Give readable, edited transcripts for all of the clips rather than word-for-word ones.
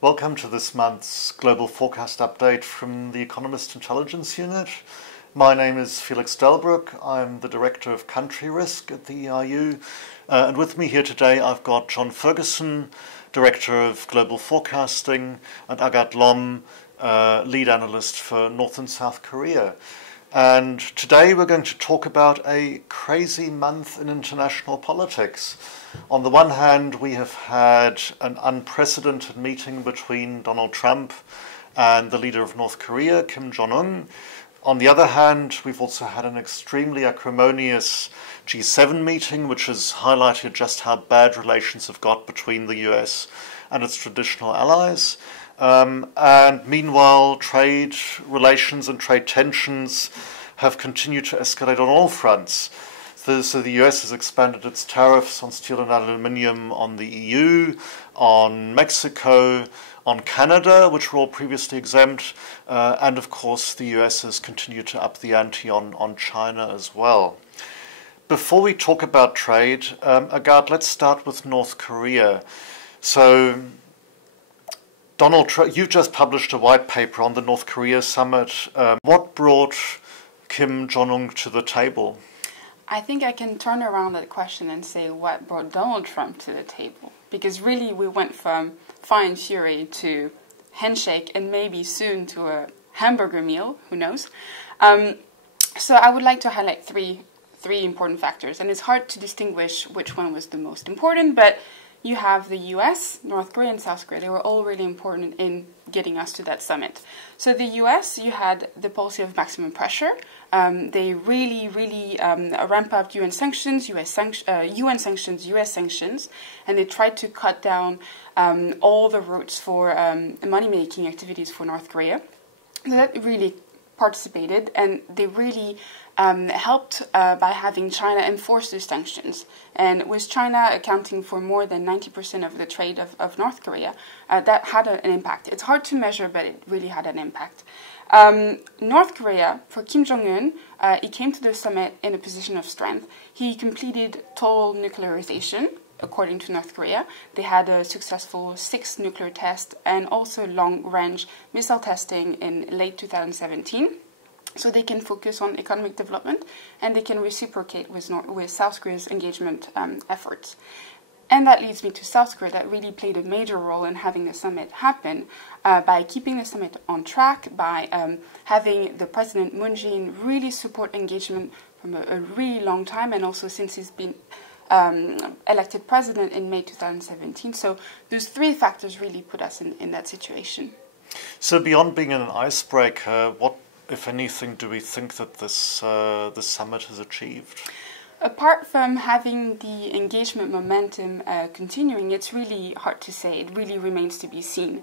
Welcome to this month's Global Forecast Update from the Economist Intelligence Unit. My name is Felix Delbrück. I'm the Director of Country Risk at the EIU. And with me here today I've got John Ferguson, Director of Global Forecasting, and Agathe L'homme, Lead Analyst for North and South Korea. And today we're going to talk about a crazy month in international politics. On the one hand, we have had an unprecedented meeting between Donald Trump and the leader of North Korea, Kim Jong-un. On the other hand, we've also had an extremely acrimonious G7 meeting, which has highlighted just how bad relations have got between the US and its traditional allies. And meanwhile, trade relations and trade tensions have continued to escalate on all fronts. So the US has expanded its tariffs on steel and aluminium on the EU, on Mexico, on Canada, which were all previously exempt, and of course the US has continued to up the ante on China as well. Before we talk about trade, Agathe, let's start with North Korea. So Donald Trump, you've just published a white paper on the North Korea summit. What brought Kim Jong-un to the table? I think I can turn around that question and say what brought Donald Trump to the table. Because really we went from fire and fury to handshake and maybe soon to a hamburger meal, who knows. So I would like to highlight three important factors. And it's hard to distinguish which one was the most important, but you have the US, North Korea and South Korea. They were all really important in getting us to that summit. So the US, you had the policy of maximum pressure. They really ramp up UN sanctions, US sanctions, and they tried to cut down all the routes for money-making activities for North Korea. So that really participated, and they really helped by having China enforce these sanctions. And with China accounting for more than 90% of the trade of North Korea, that had an impact. It's hard to measure, but it really had an impact. North Korea, for Kim Jong-un, he came to the summit in a position of strength. He completed total nuclearization, according to North Korea. They had a successful 6 nuclear tests and also long-range missile testing in late 2017. So they can focus on economic development and they can reciprocate with South Korea's engagement efforts. And that leads me to South Korea, that really played a major role in having the summit happen by keeping the summit on track, by having the President Moon Jae-in really support engagement from a really long time, and also since he's been elected president in May 2017. So those three factors really put us in that situation. So beyond being an icebreaker, what, if anything, do we think that this summit has achieved? Apart from having the engagement momentum continuing, it's really hard to say. It really remains to be seen.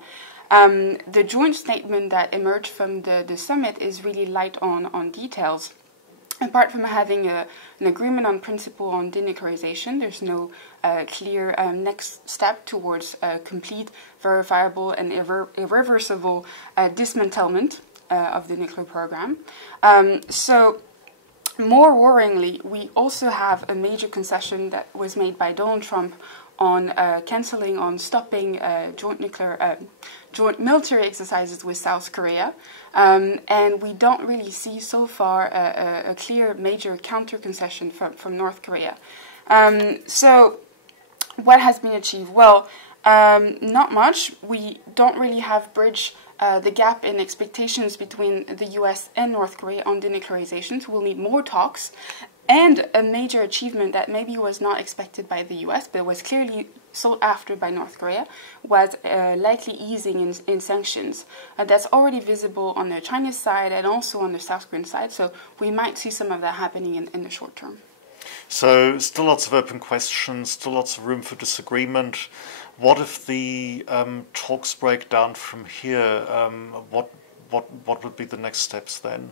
The joint statement that emerged from the summit is really light on details. Apart from having an agreement on principle on denuclearization, there's no clear next step towards complete, verifiable, and irreversible dismantlement of the nuclear program. So, more worryingly, we also have a major concession that was made by Donald Trump on stopping joint military exercises with South Korea. And we don't really see so far a clear major counter-concession from North Korea. So what has been achieved? Well, not much. We don't really have bridged the gap in expectations between the US and North Korea on denuclearization. So we'll need more talks. And a major achievement that maybe was not expected by the US, but was clearly sought after by North Korea, was likely easing in sanctions. That's already visible on the Chinese side and also on the South Korean side, so we might see some of that happening in the short term. So still lots of open questions, still lots of room for disagreement. What if the talks break down from here? What would be the next steps then?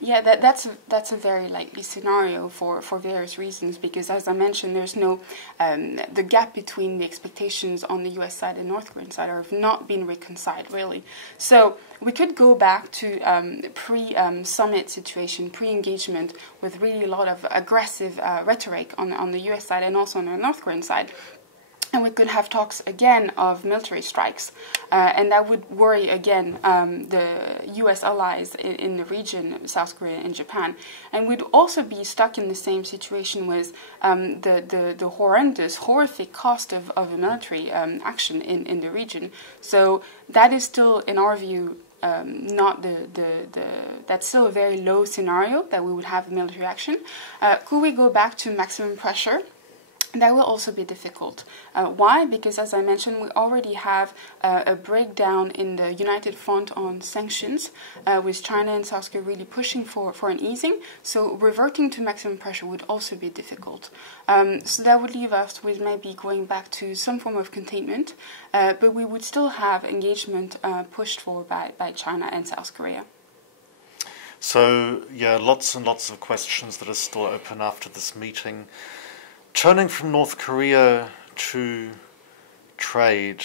Yeah, that's a very likely scenario for various reasons, because as I mentioned, there's no the gap between the expectations on the US side and North Korean side have not been reconciled really. So we could go back to pre-summit situation, pre-engagement, with really a lot of aggressive rhetoric on the US side and also on the North Korean side. and we could have talks again of military strikes, and that would worry again the US allies in the region, South Korea and Japan, and we'd also be stuck in the same situation with the horrific cost of a military action in the region. So that is still, in our view, not that's still a very low scenario that we would have military action. Could we go back to maximum pressure? That will also be difficult. Why? Because, as I mentioned, we already have a breakdown in the united front on sanctions, with China and South Korea really pushing for an easing. So reverting to maximum pressure would also be difficult. So that would leave us with maybe going back to some form of containment, but we would still have engagement pushed for by China and South Korea. So, yeah, lots and lots of questions that are still open after this meeting. Turning from North Korea to trade,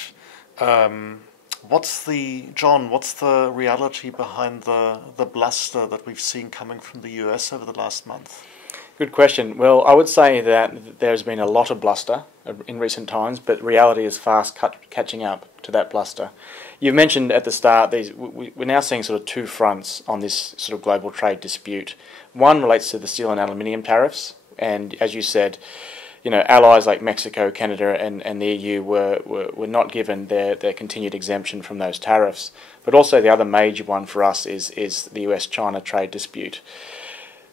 what's the reality behind the bluster that we've seen coming from the US over the last month? Good question. Well, I would say that there's been a lot of bluster in recent times, but reality is fast catching up to that bluster. You've mentioned at the start, we're now seeing sort of two fronts on this sort of global trade dispute. One relates to the steel and aluminium tariffs, and as you said, allies like Mexico, Canada, and the EU were not given their continued exemption from those tariffs. But also the other major one for us is the US-China trade dispute.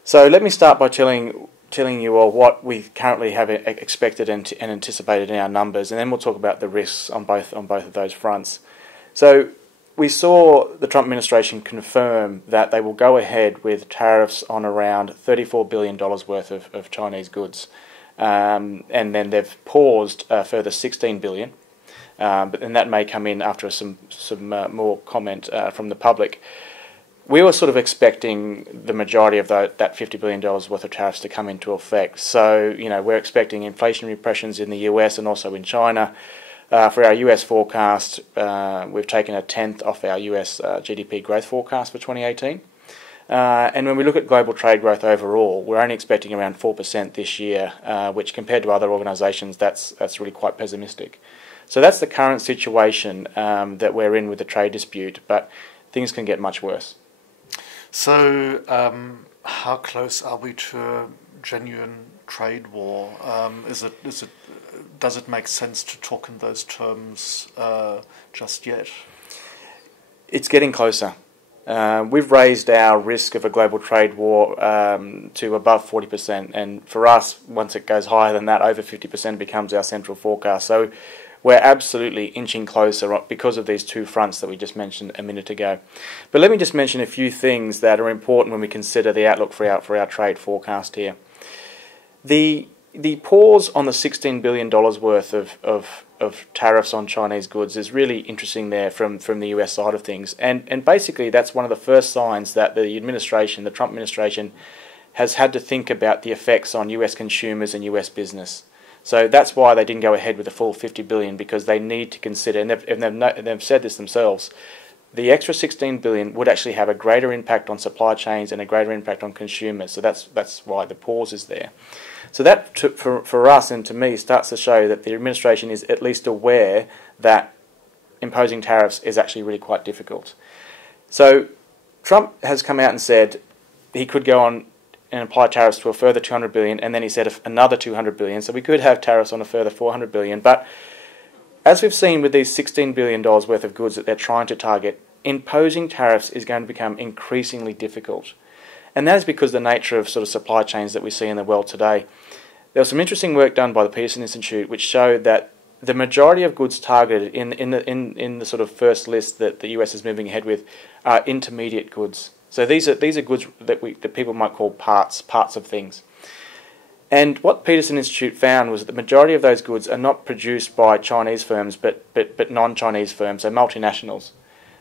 So let me start by telling you all what we currently have expected and anticipated in our numbers, and then we'll talk about the risks on both of those fronts. So we saw the Trump administration confirm that they will go ahead with tariffs on around $34 billion worth of Chinese goods. And then they've paused a further $16 billion, but then that may come in after some more comment from the public. We were sort of expecting the majority of that $50 billion worth of tariffs to come into effect. So, we're expecting inflationary pressures in the US and also in China. For our US forecast, we've taken a tenth off our US GDP growth forecast for 2018. And when we look at global trade growth overall, we're only expecting around 4% this year, which compared to other organisations, that's really quite pessimistic. So that's the current situation that we're in with the trade dispute, but things can get much worse. So how close are we to a genuine trade war? Does it make sense to talk in those terms just yet? It's getting closer. We've raised our risk of a global trade war to above 40%, and for us, once it goes higher than that, over 50% becomes our central forecast. So we're absolutely inching closer because of these two fronts that we just mentioned a minute ago. But let me just mention a few things that are important when we consider the outlook for our trade forecast here. The pause on the $16 billion worth of tariffs on Chinese goods is really interesting there from the US side of things. And basically that's one of the first signs that the Trump administration, has had to think about the effects on US consumers and US business. So that's why they didn't go ahead with the full $50 billion, because they need to consider, and they've said this themselves, the extra $16 billion would actually have a greater impact on supply chains and a greater impact on consumers. So that's why the pause is there. So that, for us and to me, starts to show that the administration is at least aware that imposing tariffs is actually really quite difficult. So Trump has come out and said he could go on and apply tariffs to a further $200 billion, and then he said another $200 billion. So we could have tariffs on a further $400 billion. But as we've seen with these $16 billion worth of goods that they're trying to target, imposing tariffs is going to become increasingly difficult. And that is because of the nature of sort of supply chains that we see in the world today. There was some interesting work done by the Peterson Institute which showed that the majority of goods targeted in the sort of first list that the US is moving ahead with are intermediate goods. So these are goods that people might call parts of things. And what Peterson Institute found was that the majority of those goods are not produced by Chinese firms, but non-Chinese firms, so multinationals.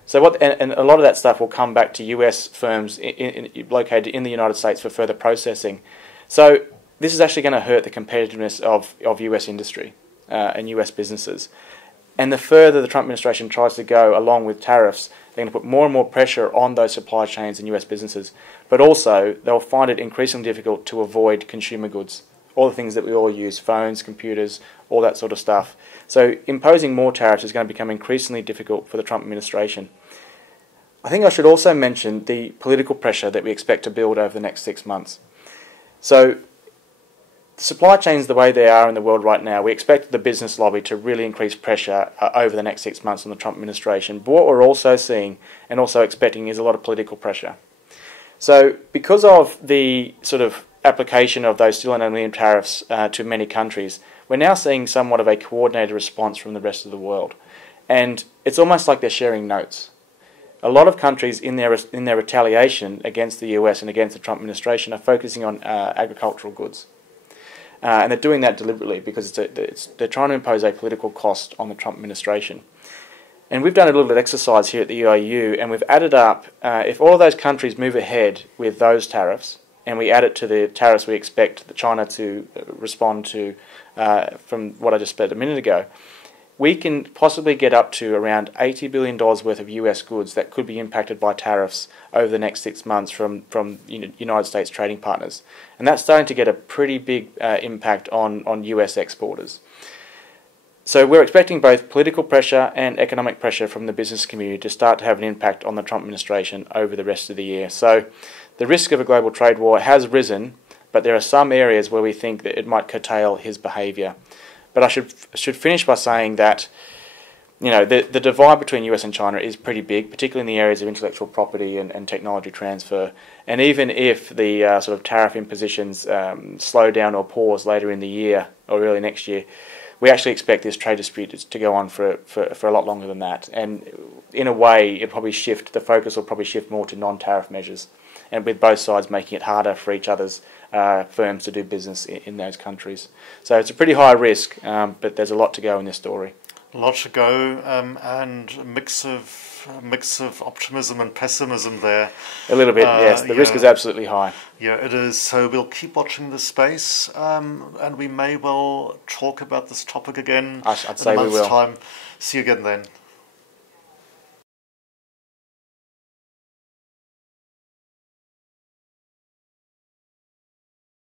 So and a lot of that stuff will come back to US firms located in the United States for further processing. So this is actually going to hurt the competitiveness of US industry and US businesses. And the further the Trump administration tries to go along with tariffs, they're going to put more and more pressure on those supply chains and US businesses. But also, they'll find it increasingly difficult to avoid consumer goods. all the things that we all use, phones, computers, all that sort of stuff. So imposing more tariffs is going to become increasingly difficult for the Trump administration. I think I should also mention the political pressure that we expect to build over the next 6 months. So supply chains the way they are in the world right now, we expect the business lobby to really increase pressure over the next 6 months on the Trump administration. But what we're also seeing and also expecting is a lot of political pressure. So because of the sort of application of those steel and aluminium tariffs to many countries, we're now seeing somewhat of a coordinated response from the rest of the world. And it's almost like they're sharing notes. A lot of countries in their retaliation against the US and against the Trump administration are focusing on agricultural goods. And they're doing that deliberately because they're trying to impose a political cost on the Trump administration. And we've done a little exercise here at the EIU, and we've added up, if all of those countries move ahead with those tariffs, and we add it to the tariffs we expect China to respond to from what I just said a minute ago, we can possibly get up to around $80 billion worth of US goods that could be impacted by tariffs over the next 6 months from United States trading partners. And that's starting to get a pretty big impact on US exporters. So we're expecting both political pressure and economic pressure from the business community to start to have an impact on the Trump administration over the rest of the year. So the risk of a global trade war has risen, but there are some areas where we think that it might curtail his behaviour. But I should finish by saying that the divide between US and China is pretty big, particularly in the areas of intellectual property and technology transfer. And even if the sort of tariff impositions slow down or pause later in the year or early next year, we actually expect this trade dispute to go on for a lot longer than that. And in a way, the focus will probably shift more to non-tariff measures, and with both sides making it harder for each other's firms to do business in those countries. So it's a pretty high risk, but there's a lot to go in this story. A lot to go, and a mix of optimism and pessimism there. A little bit, yes. The risk is absolutely high. Yeah, it is. So we'll keep watching this space, and we may well talk about this topic again I'd say in a we month's will. time. See you again then.